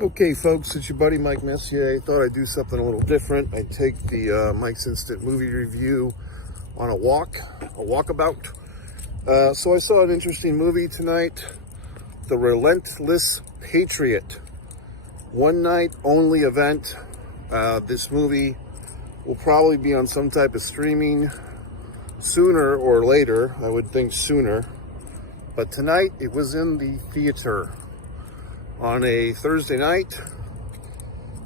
Okay, folks, it's your buddy Mike Messier. Thought I'd do something a little different. I'd take the Mike's Instant Movie Review on a walkabout. So I saw an interesting movie tonight, The Relentless Patriot. One night only event. This movie will probably be on some type of streaming sooner or later. I would think sooner. But tonight it was in the theater on a Thursday night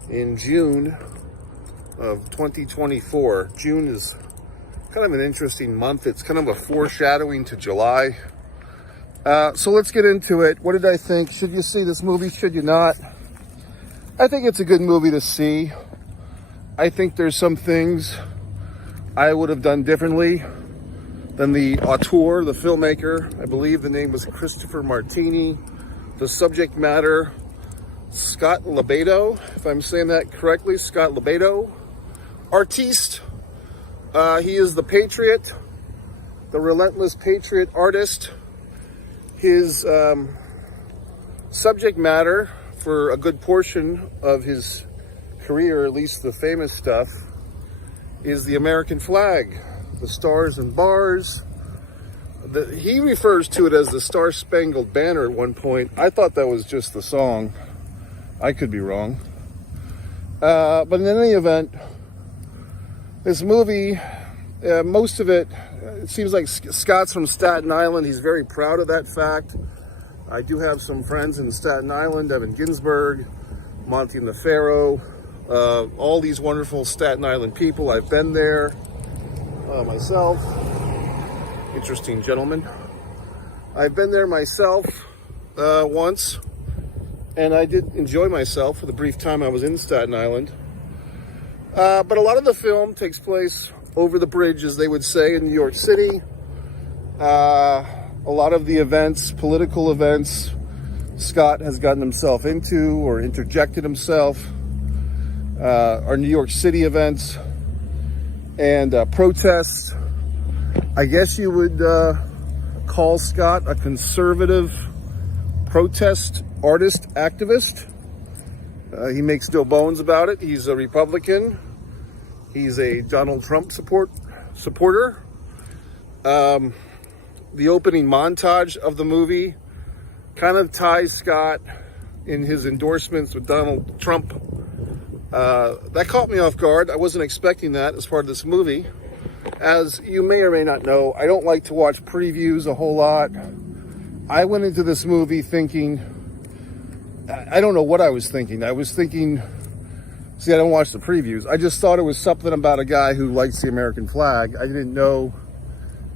in June of 2024. June is kind of an interesting month. It's kind of a foreshadowing to July. So let's get into it. What did I think? Should you see this movie? Should you not? I think it's a good movie to see. I think there's some things I would have done differently than the auteur, the filmmaker. I believe the name was Christopher Martini. The subject matter, Scott Lebedo, if I'm saying that correctly, Scott Lebedo. Artiste, he is the Patriot, the Relentless Patriot artist. His subject matter for a good portion of his career, at least the famous stuff, is the American flag, the stars and bars. He refers to it as the Star Spangled Banner at one point. I thought that was just the song. I could be wrong. But in any event, this movie, most of it seems like Scott's from Staten Island. He's very proud of that fact. I do have some friends in Staten Island, Evan Ginsberg, Monty and the Pharaoh, all these wonderful Staten Island people. I've been there myself. Interesting gentleman. I've been there myself once, and I did enjoy myself for the brief time I was in Staten Island. But a lot of the film takes place over the bridge, as they would say, in New York City. A lot of the events, political events, Scott has gotten himself into or interjected himself, are New York City events and protests. I guess you would call Scott a conservative protest artist, activist. He makes no bones about it. He's a Republican. He's a Donald Trump supporter. The opening montage of the movie kind of ties Scott in his endorsements with Donald Trump. That caught me off guard. I wasn't expecting that as part of this movie. As you may or may not know, I don't like to watch previews a whole lot. I went into this movie thinking, I don't know what I was thinking. I was thinking, see, I don't watch the previews. I just thought it was something about a guy who likes the American flag. I didn't know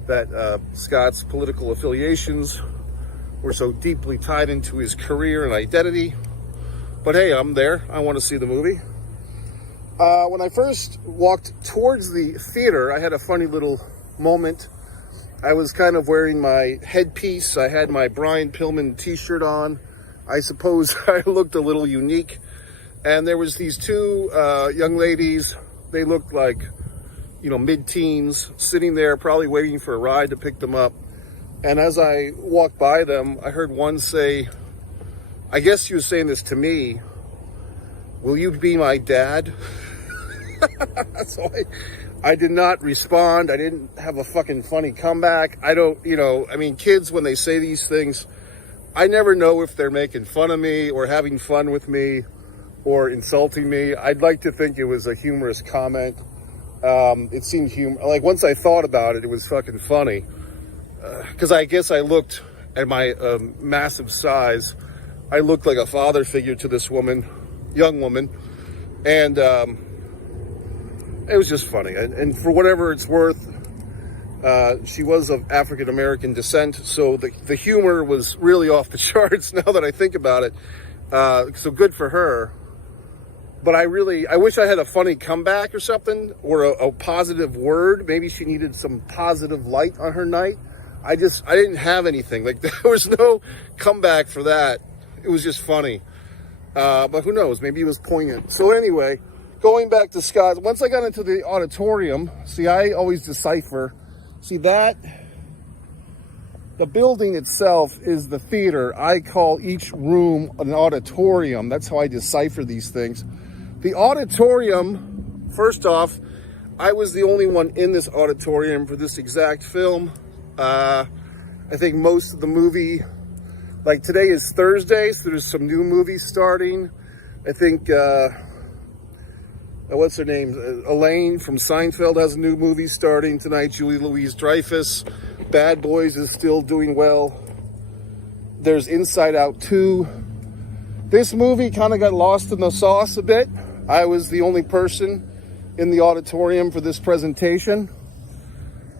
that Scott's political affiliations were so deeply tied into his career and identity. But hey, I'm there. I want to see the movie. When I first walked towards the theater, I had a funny little moment. I was kind of wearing my headpiece. I had my Brian Pillman t-shirt on. I suppose I looked a little unique. And there was these two young ladies. They looked like, mid-teens, sitting there probably waiting for a ride to pick them up. And as I walked by them, I heard one say, I guess she was saying this to me, "Will you be my dad?" So I did not respond. I didn't have a fucking funny comeback. I don't, kids, when they say these things, I never know if they're making fun of me or having fun with me or insulting me. I'd like to think it was a humorous comment. It seemed like once I thought about it, it was fucking funny. Because I guess I looked at my massive size. I looked like a father figure to this young woman. And it was just funny. And for whatever it's worth, she was of African-American descent. So the humor was really off the charts now that I think about it. So good for her. But I wish I had a funny comeback or something, or a positive word. Maybe she needed some positive light on her night. I didn't have anything. Like, there was no comeback for that. It was just funny. But who knows? Maybe it was poignant. So anyway, going back to Scott, once I got into the auditorium, see, I always decipher. See, that The building itself is the theater. I call each room an auditorium. That's how I decipher these things. The auditorium, first off, I was the only one in this auditorium for this exact film. I think most of the movie, like today is Thursday, so there's some new movies starting. I think, what's her name? Elaine from Seinfeld has a new movie starting tonight. Julie Louis-Dreyfus. Bad Boys is still doing well. There's Inside Out 2. This movie kind of got lost in the sauce a bit. I was the only person in the auditorium for this presentation.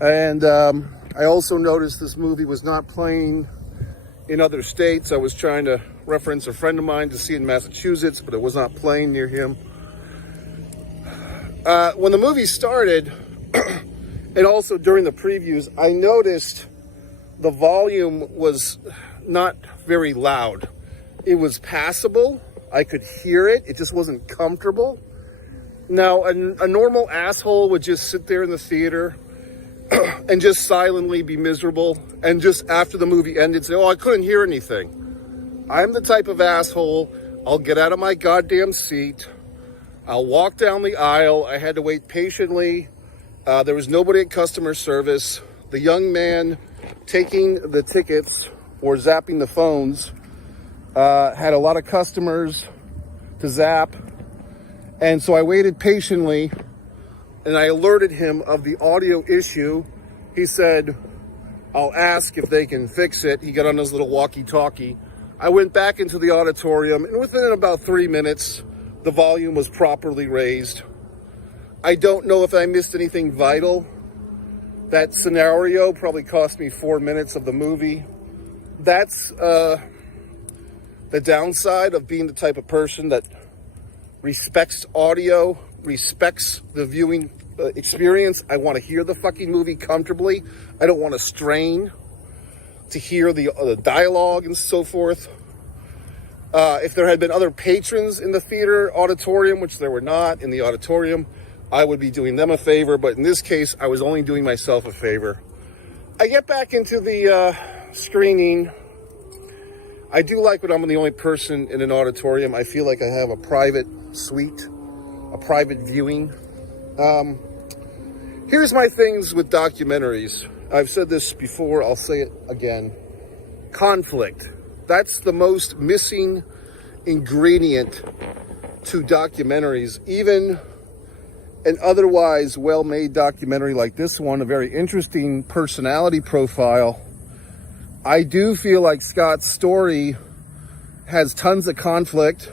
And I also noticed this movie was not playing in other states. I was trying to reference a friend of mine to see in Massachusetts, but it was not playing near him. When the movie started, and also during the previews, I noticed the volume was not very loud. It was passable. I could hear it. It just wasn't comfortable. Now, a normal asshole would just sit there in the theater and just silently be miserable, and just after the movie ended say, oh, I couldn't hear anything. I'm the type of asshole, I'll get out of my goddamn seat, I'll walk down the aisle. I had to wait patiently. There was nobody at customer service. The young man taking the tickets or zapping the phones had a lot of customers to zap. And so I waited patiently and I alerted him of the audio issue. He said, I'll ask if they can fix it. He got on his little walkie-talkie. I went back into the auditorium, and within about 3 minutes, the volume was properly raised. I don't know if I missed anything vital. That scenario probably cost me 4 minutes of the movie. That's the downside of being the type of person that respects audio, respects the viewing experience. I want to hear the fucking movie comfortably. I don't want to strain to hear the dialogue and so forth. If there had been other patrons in the theater auditorium, which there were not in the auditorium, I would be doing them a favor. But in this case, I was only doing myself a favor. I get back into the screening. I do like when I'm the only person in an auditorium. I feel like I have a private suite, a private viewing. Here's my things with documentaries. I've said this before, I'll say it again. Conflict. That's the most missing ingredient to documentaries. Even an otherwise well-made documentary like this one, a very interesting personality profile, I do feel like Scott's story has tons of conflict.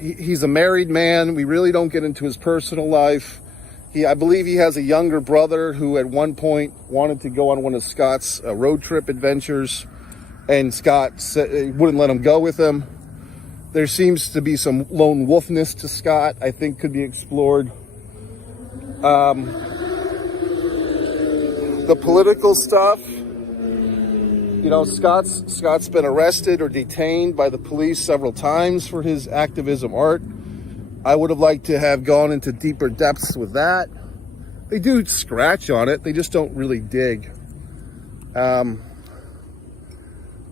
He's a married man. We really don't get into his personal life. I believe he has a younger brother who at one point wanted to go on one of Scott's road trip adventures, and Scott wouldn't let him go with him. There seems to be some lone wolfness to Scott, I think could be explored. The political stuff, you know, Scott's been arrested or detained by the police several times for his activism art. I would have liked to have gone into deeper depths with that. They do scratch on it. They just don't really dig.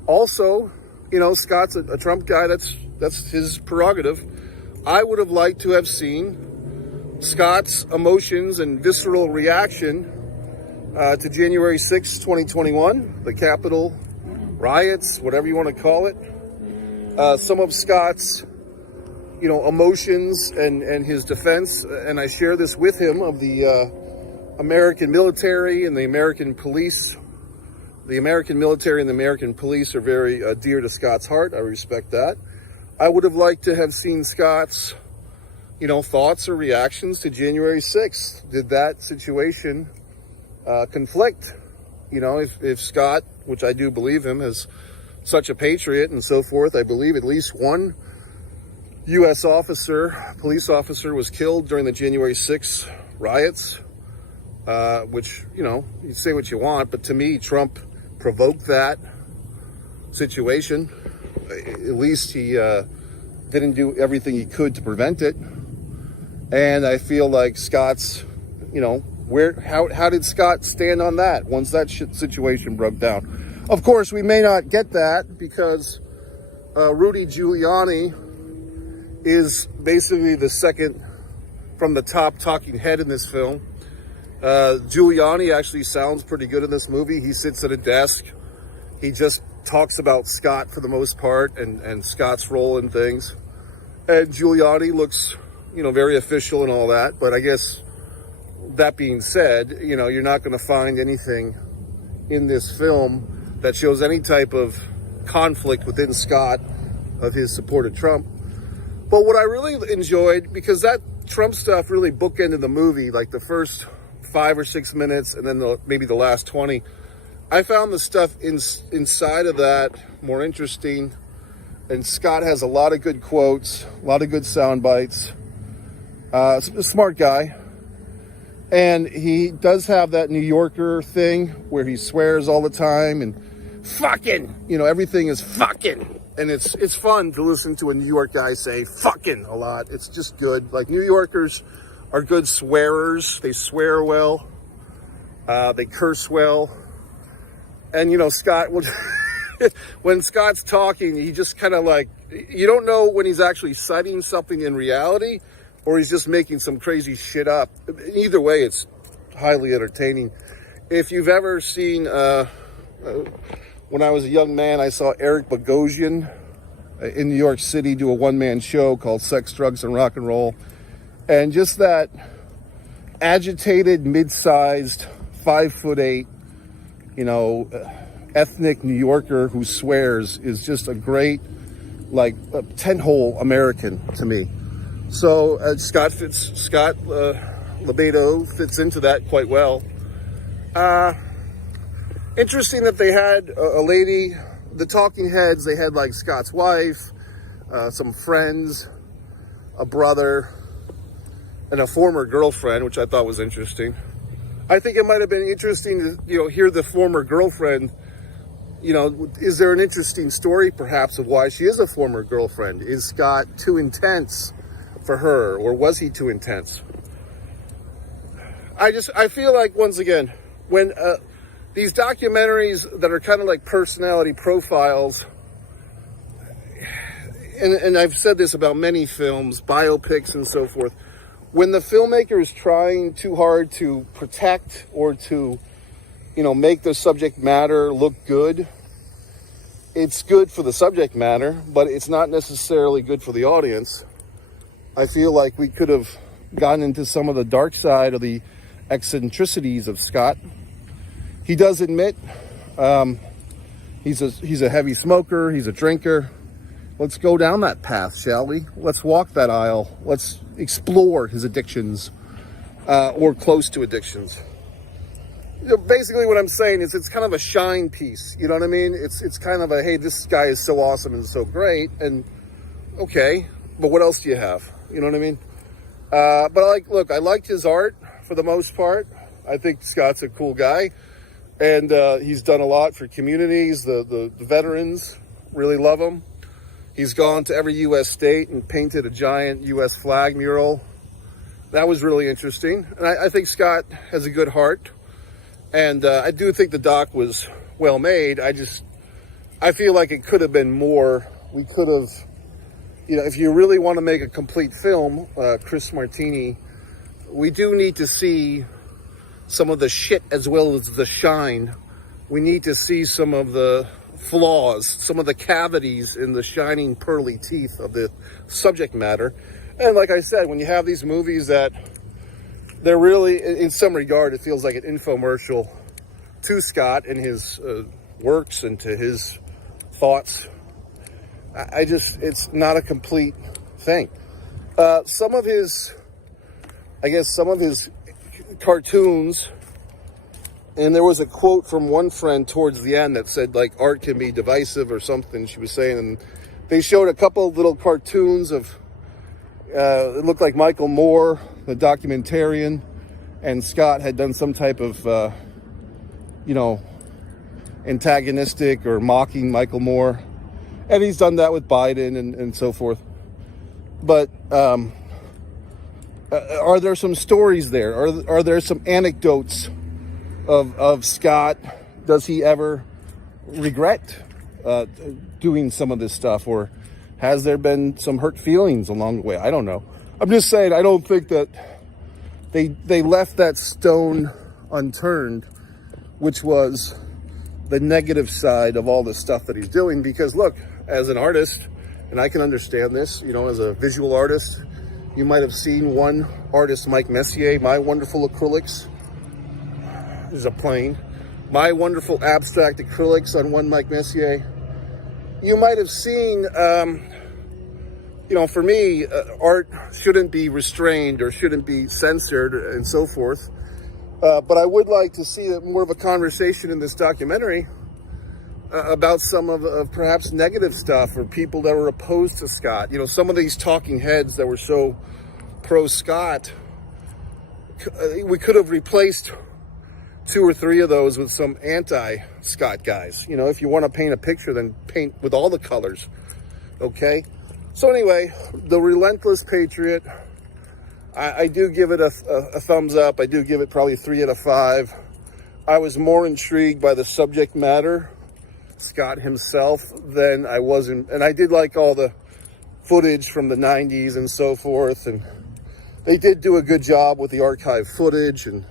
Also, you know, Scott's a Trump guy. That's his prerogative. I would have liked to have seen Scott's emotions and visceral reaction to January 6, 2021, the Capitol riots, whatever you want to call it. Some of Scott's, you know, emotions and his defense, and I share this with him, of the American military and the American police. The American military and the American police are very dear to Scott's heart. I respect that. I would have liked to have seen Scott's, you know, thoughts or reactions to January 6th. Did that situation conflict? You know, if Scott, which I do believe him as such a patriot and so forth, I believe at least one U.S. police officer was killed during the January 6th riots, which, you know, you say what you want, but to me, Trump provoked that situation. At least he didn't do everything he could to prevent it. And I feel like Scott's, you know, How did Scott stand on that once that situation broke down? Of course, we may not get that because Rudy Giuliani is basically the second from the top talking head in this film. Giuliani actually sounds pretty good in this movie. He sits at a desk. He just talks about Scott for the most part and Scott's role in things. And Giuliani looks, very official and all that. But I guess that being said, you're not going to find anything in this film that shows any type of conflict within Scott of his support of Trump. But what I really enjoyed, because that Trump stuff really bookended the movie, like the first 5 or 6 minutes and then maybe the last 20, I found the stuff inside of that more interesting. And Scott has a lot of good quotes, a lot of good sound bites. A smart guy. And he does have that New Yorker thing where he swears all the time and fucking, everything is fucking. And it's fun to listen to a New York guy say fucking a lot. It's just good. Like, New Yorkers are good swearers. They swear well. They curse well. And, Scott will, when Scott's talking, he just kind of like, you don't know when he's actually citing something in reality or he's just making some crazy shit up. Either way, it's highly entertaining. If you've ever seen, when I was a young man, I saw Eric Bogosian in New York City do a one-man show called Sex, Drugs, and Rock and Roll. And just that agitated, mid-sized, 5'8", ethnic New Yorker who swears is just a great, like, a 10-hole American to me. So Scott LeBedo fits into that quite well. Interesting that they had a lady, the talking heads, they had like Scott's wife, some friends, a brother, and a former girlfriend, which I thought was interesting. I think it might have been interesting to, hear the former girlfriend. Is there an interesting story perhaps of why she is a former girlfriend? Is Scott too intense for her, or was he too intense? I feel like, once again, when these documentaries that are kind of like personality profiles, and I've said this about many films, biopics and so forth, when the filmmaker is trying too hard to protect or to, make the subject matter look good, it's good for the subject matter, but it's not necessarily good for the audience. I feel like we could have gotten into some of the dark side of the eccentricities of Scott. He does admit he's a heavy smoker, he's a drinker. Let's go down that path, shall we? Let's walk that aisle. Let's explore his addictions, or close to addictions. Basically what I'm saying is it's kind of a shine piece. You know what I mean? It's kind of a, hey, this guy is so awesome and so great. And okay, but what else do you have? You know what I mean? But I liked his art for the most part. I think Scott's a cool guy. And he's done a lot for communities. The veterans really love him. He's gone to every U.S. state and painted a giant U.S. flag mural. That was really interesting. And I think Scott has a good heart. And I do think the doc was well made. I feel like it could have been more. We could have, if you really want to make a complete film, Chris Martini, we do need to see some of the shit as well as the shine. We need to see some of the flaws, some of the cavities in the shining pearly teeth of the subject matter. And like I said, when you have these movies that they're really, in some regard, it feels like an infomercial to Scott and his works and to his thoughts. It's not a complete thing. Some of his cartoons, and there was a quote from one friend towards the end that said, like, art can be divisive or something, she was saying, and they showed a couple of little cartoons of, it looked like Michael Moore, the documentarian, and Scott had done some type of, antagonistic or mocking Michael Moore. And he's done that with Biden and so forth. But Are there some stories there? Are there some anecdotes of Scott? Does he ever regret doing some of this stuff, or has there been some hurt feelings along the way? I don't know. I'm just saying, I don't think that they left that stone unturned, which was the negative side of all the stuff that he's doing. Because look, as an artist, and I can understand this, you know, as a visual artist, you might have seen one artist, Mike Messier, My Wonderful Acrylics. There's a plane. My Wonderful Abstract Acrylics on one Mike Messier. You might have seen, you know, for me, art shouldn't be restrained or shouldn't be censored and so forth. But I would like to see more of a conversation in this documentary about some of perhaps negative stuff, or people that were opposed to Scott. You know, some of these talking heads that were so pro-Scott, we could have replaced 2 or 3 of those with some anti-Scott guys. You know, if you want to paint a picture, then paint with all the colors, okay? So anyway, The Relentless Patriot, I do give it a thumbs up. I do give it probably 3 out of 5. I was more intrigued by the subject matter, Scott himself, than I wasn't. And I did like all the footage from the 90s and so forth. And they did do a good job with the archive footage and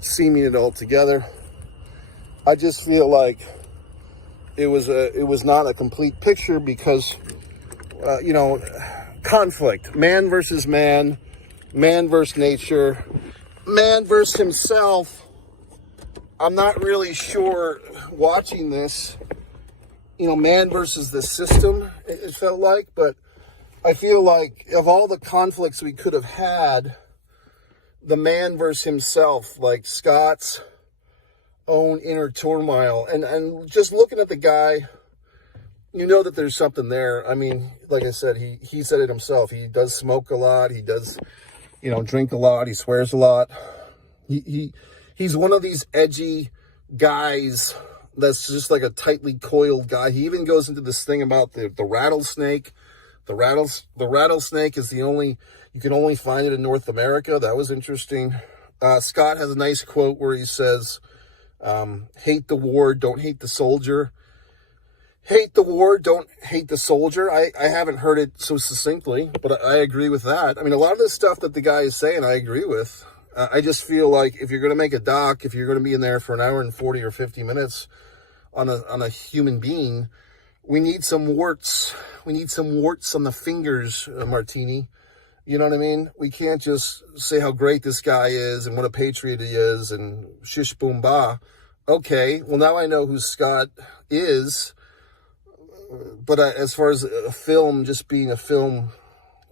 seaming it all together. I just feel like it was not a complete picture because, you know, conflict, man versus man, man versus nature, man versus himself. I'm not really sure watching this, you know, man versus the system, it felt like. But I feel like of all the conflicts we could have had, the man versus himself, like Scott's own inner turmoil, and just looking at the guy, you know that there's something there. I mean, like I said, he said it himself. He does smoke a lot. He does, you know, drink a lot. He swears a lot. He's one of these edgy guys that's just like a tightly coiled guy. He even goes into this thing about the rattlesnake. The rattlesnake is you can only find it in North America. That was interesting. Scott has a nice quote where he says, hate the war, don't hate the soldier. Hate the war, don't hate the soldier. I haven't heard it so succinctly, but I agree with that. I mean, a lot of this stuff that the guy is saying, I agree with. I just feel like if you're going to make a doc, if you're going to be in there for an hour and 40 or 50 minutes on a human being, we need some warts. We need some warts on the fingers, Martini. You know what I mean? We can't just say how great this guy is and what a patriot he is and shish boom ba. Okay, well, now I know who Scott is. But as far as a film just being a film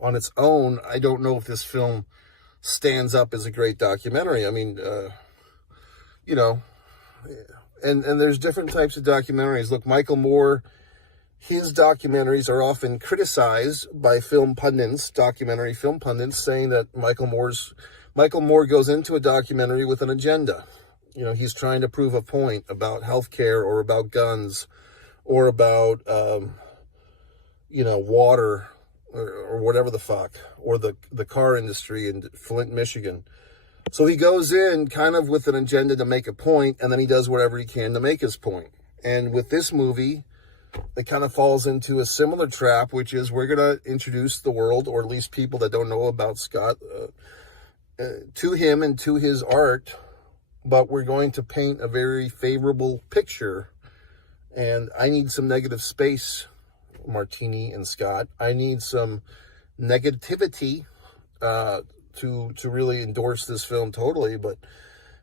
on its own, I don't know if this film stands up as a great documentary. I mean, you know, and there's different types of documentaries. Look, Michael Moore, his documentaries are often criticized by film pundits, documentary film pundits, saying that Michael Moore goes into a documentary with an agenda. You know, he's trying to prove a point about healthcare or about guns or about, you know, water or whatever the fuck, or the car industry in Flint, Michigan. So he goes in kind of with an agenda to make a point, and then he does whatever he can to make his point. And with this movie, it kind of falls into a similar trap, which is we're going to introduce the world, or at least people that don't know about Scott, to him and to his art, but we're going to paint a very favorable picture. And I need some negative space, Martini and Scott. I need some negativity to really endorse this film totally. But,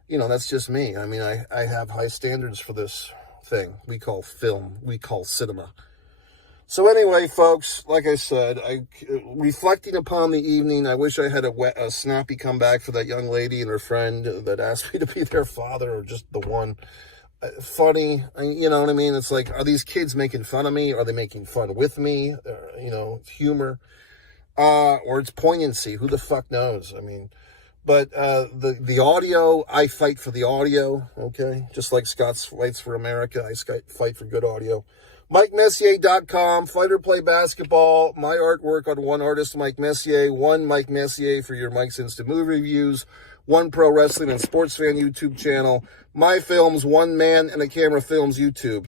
you know, that's just me. I mean, I have high standards for this thing we call film, we call cinema. So anyway, folks, like I said, reflecting upon the evening, I wish I had a snappy comeback for that young lady and her friend that asked me to be their father, or just the one. Funny, you know what I mean? It's like, are these kids making fun of me? Are they making fun with me? You know, humor, or it's poignancy. Who the fuck knows? I mean, but the audio, I fight for the audio. Okay, just like Scott fights for America, I fight for good audio. MikeMessier.com, Fighter Play Basketball, my artwork on one artist, Mike Messier, one Mike Messier for your Mike's Instant Movie Reviews, one Pro Wrestling and Sports Fan YouTube channel, my films, One Man and a Camera Films YouTube.